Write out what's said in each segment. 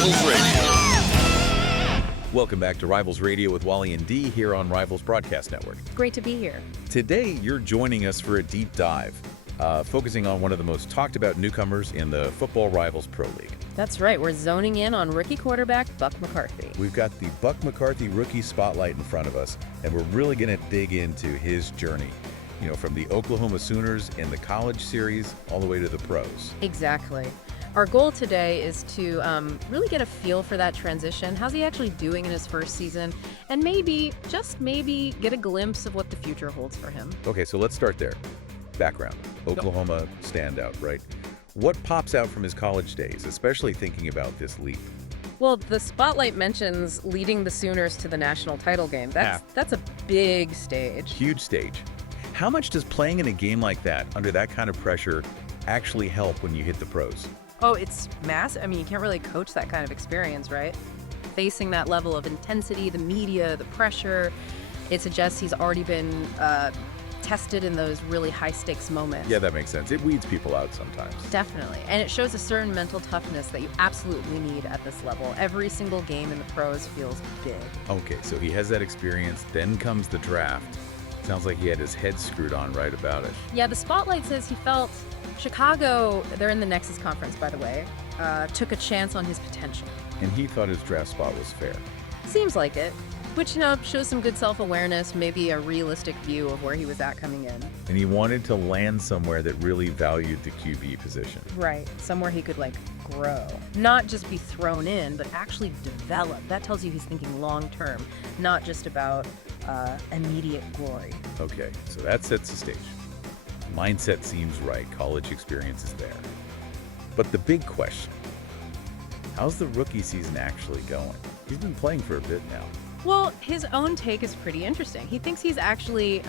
Rivals Radio. Welcome back to Rivals Radio with Wally and Dee here on Rivals Broadcast Network. Great to be here. Today, you're joining us for a deep dive, focusing on one of the most talked about newcomers in the Football Rivals Pro League. That's right. We're zoning in on rookie quarterback Buck McCarthy. We've got the Buck McCarthy rookie spotlight in front of us, and we're really going to dig into his journey. You know, from the Oklahoma Sooners in the college series all the way to the pros. Exactly. Our goal today is to really get a feel for that transition. How's he actually doing in his first season? And maybe, just maybe, get a glimpse of what the future holds for him. Okay, so let's start there. Background. Oklahoma standout, right? What pops out from his college days, especially thinking about this leap? Well, the spotlight mentions leading the Sooners to the national title game. That's a big stage. Huge stage. How much does playing in a game like that, under that kind of pressure, actually help when you hit the pros? Oh, it's massive. I mean, you can't really coach that kind of experience, right? Facing that level of intensity, the media, the pressure, it suggests he's already been tested in those really high-stakes moments. Yeah, that makes sense. It weeds people out sometimes. Definitely. And it shows a certain mental toughness that you absolutely need at this level. Every single game in the pros feels big. Okay, so he has that experience, then comes the draft. Sounds like he had his head screwed on right about it. Yeah, the spotlight says he felt Chicago, they're in the Nexus Conference, by the way, took a chance on his potential. And he thought his draft spot was fair. Seems like it, which, shows some good self-awareness, maybe a realistic view of where he was at coming in. And he wanted to land somewhere that really valued the QB position. Right, somewhere he could, grow. Not just be thrown in, but actually develop. That tells you he's thinking long-term, not just about immediate glory. Okay, so that sets the stage. Mindset seems right. College experience is there. But the big question, how's the rookie season actually going? He's been playing for a bit now. Well, his own take is pretty interesting. He thinks he's actually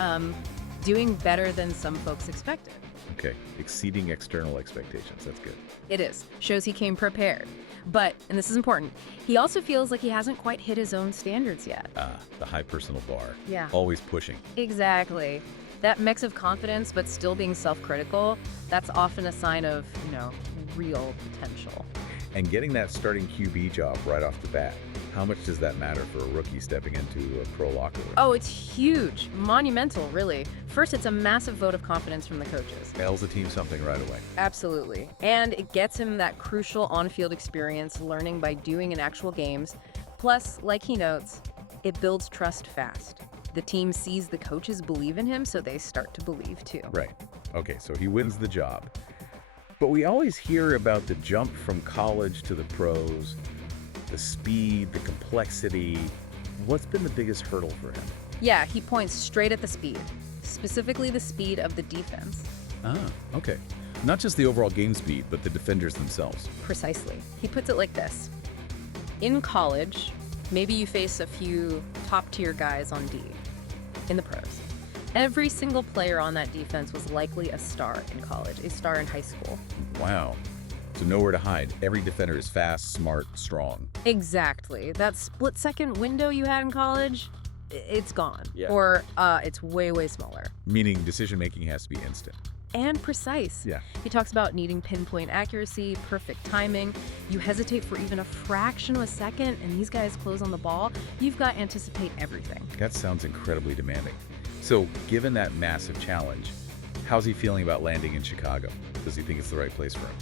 doing better than some folks expected. Okay, exceeding external expectations. That's good. It is. Shows he came prepared. But, and this is important, he also feels like he hasn't quite hit his own standards yet. The high personal bar. Yeah. Always pushing. Exactly. That mix of confidence but still being self-critical, that's often a sign of, real potential. And getting that starting QB job right off the bat, how much does that matter for a rookie stepping into a pro locker room? Oh, it's huge. Monumental, really. First, it's a massive vote of confidence from the coaches. Tells the team something right away. Absolutely. And it gets him that crucial on-field experience, learning by doing in actual games. Plus, like he notes, it builds trust fast. The team sees the coaches believe in him, so they start to believe too. Right. Okay, so he wins the job. But we always hear about the jump from college to the pros, the speed, the complexity. What's been the biggest hurdle for him? Yeah, he points straight at the speed, specifically the speed of the defense. Okay. Not just the overall game speed, but the defenders themselves. Precisely. He puts it like this. In college, maybe you face a few top-tier guys on D. In the pros, every single player on that defense was likely a star in college, a star in high school. Wow. So nowhere to hide. Every defender is fast, smart, strong. Exactly. That split-second window you had in college, it's gone. Yeah. Or it's way, way smaller. Meaning decision-making has to be instant. And precise. Yeah. He talks about needing pinpoint accuracy, perfect timing. You hesitate for even a fraction of a second, and these guys close on the ball. You've got to anticipate everything. That sounds incredibly demanding. So, given that massive challenge, how's he feeling about landing in Chicago? Does he think it's the right place for him?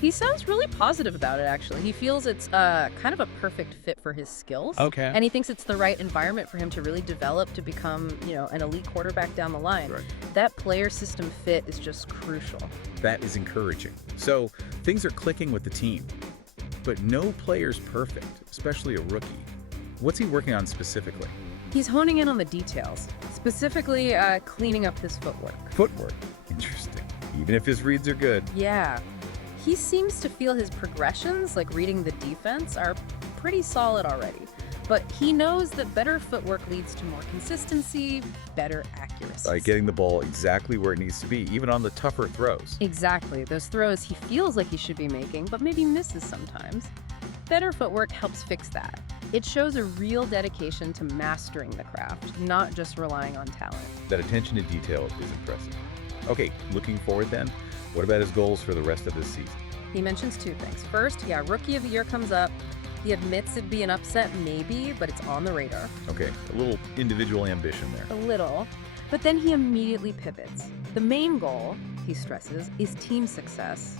He sounds really positive about it, actually. He feels it's kind of a perfect fit for his skills. Okay. And he thinks it's the right environment for him to really develop to become, an elite quarterback down the line. Right. That player system fit is just crucial. That is encouraging. So, things are clicking with the team. But no player's perfect, especially a rookie. What's he working on specifically? He's honing in on the details, specifically cleaning up his footwork. Footwork. Interesting. Even if his reads are good. Yeah. He seems to feel his progressions, like reading the defense, are pretty solid already. But he knows that better footwork leads to more consistency, better accuracy. By getting the ball exactly where it needs to be, even on the tougher throws. Exactly. Those throws he feels like he should be making, but maybe misses sometimes. Better footwork helps fix that. It shows a real dedication to mastering the craft, not just relying on talent. That attention to detail is impressive. Okay, looking forward then, what about his goals for the rest of this season? He mentions two things. First, Rookie of the Year comes up. He admits it'd be an upset, maybe, but it's on the radar. Okay, a little individual ambition there. A little. But then he immediately pivots. The main goal, he stresses, is team success.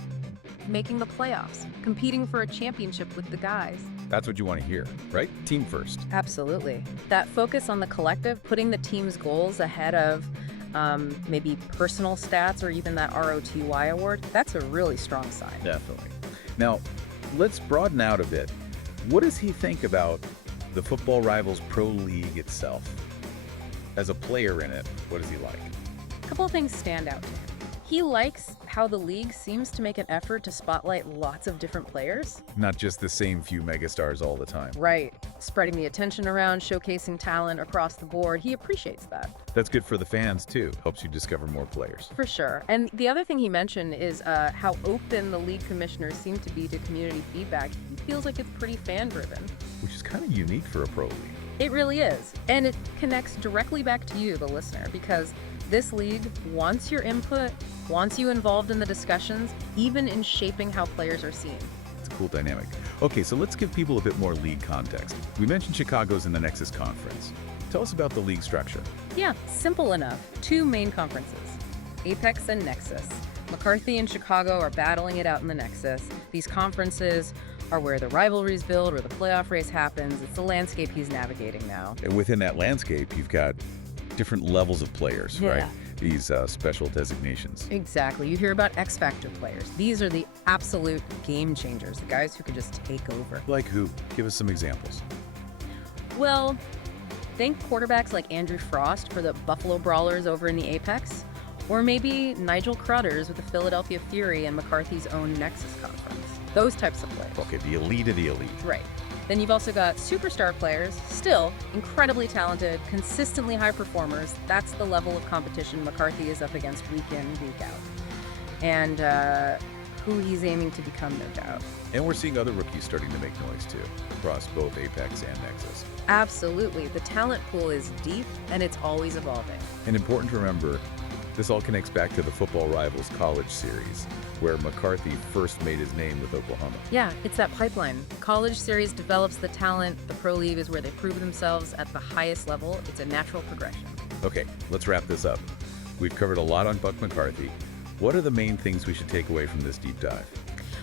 Making the playoffs, competing for a championship with the guys. That's what you want to hear, right? Team first. Absolutely. That focus on the collective, putting the team's goals ahead of maybe personal stats or even that ROTY award, that's a really strong sign. Definitely. Now, let's broaden out a bit. What does he think about the Football Rivals Pro League itself? As a player in it, what does he like? A couple of things stand out to him. He likes how the league seems to make an effort to spotlight lots of different players. Not just the same few megastars all the time. Right. Spreading the attention around, showcasing talent across the board. He appreciates that. That's good for the fans, too. Helps you discover more players. For sure. And the other thing he mentioned is how open the league commissioners seem to be to community feedback. He feels like it's pretty fan-driven. Which is kind of unique for a pro league. It really is. And it connects directly back to you, the listener, because this league wants your input, wants you involved in the discussions, even in shaping how players are seen. It's a cool dynamic. Okay, so let's give people a bit more league context. We mentioned Chicago's in the Nexus Conference. Tell us about the league structure. Yeah, simple enough. Two main conferences, Apex and Nexus. McCarthy and Chicago are battling it out in the Nexus. These conferences are where the rivalries build, where the playoff race happens. It's the landscape he's navigating now. And within that landscape, you've got different levels of players, Yeah. right? These special designations. Exactly. You hear about X Factor players. These are the absolute game changers, the guys who could just take over. Like who? Give us some examples. Well, think quarterbacks like Andrew Frost for the Buffalo Brawlers over in the Apex, or maybe Nigel Cruthers with the Philadelphia Fury and McCarthy's own Nexus Conference. Those types of players. Okay, the elite of the elite. Right. Then you've also got superstar players, still incredibly talented, consistently high performers. That's the level of competition McCarthy is up against week in, week out. And who he's aiming to become, no doubt. And we're seeing other rookies starting to make noise too, across both Apex and Nexus. Absolutely. The talent pool is deep and it's always evolving. And important to remember, this all connects back to the Football Rivals College Series, where McCarthy first made his name with Oklahoma. Yeah, it's that pipeline. College series develops the talent. The pro league is where they prove themselves at the highest level. It's a natural progression. Okay, let's wrap this up. We've covered a lot on Buck McCarthy. What are the main things we should take away from this deep dive?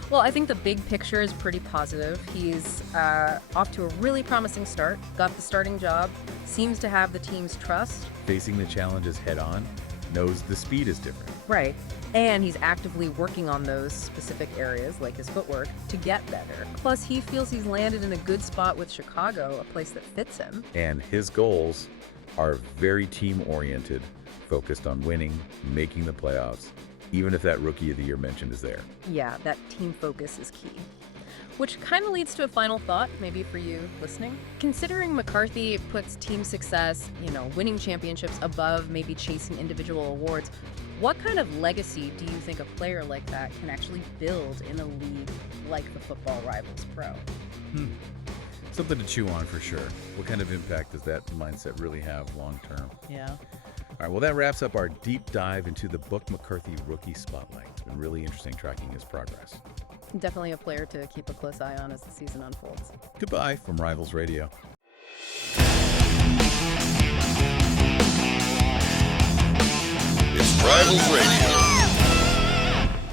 Well, I think the big picture is pretty positive. He's off to a really promising start, got the starting job, seems to have the team's trust. Facing the challenges head on, knows the speed is different. Right. And he's actively working on those specific areas, like his footwork, to get better. Plus, he feels he's landed in a good spot with Chicago, a place that fits him. And his goals are very team-oriented, focused on winning, making the playoffs, even if that Rookie of the Year mentioned is there. Yeah, that team focus is key. Which kind of leads to a final thought, maybe for you listening. Considering McCarthy puts team success, winning championships above maybe chasing individual awards, what kind of legacy do you think a player like that can actually build in a league like the Football Rivals Pro? Something to chew on for sure. What kind of impact does that mindset really have long term? Yeah. All right, well, that wraps up our deep dive into the Buck McCarthy Rookie Spotlight. It's been really interesting tracking his progress. Definitely a player to keep a close eye on as the season unfolds. Goodbye from Rivals Radio. It's Rivals Radio.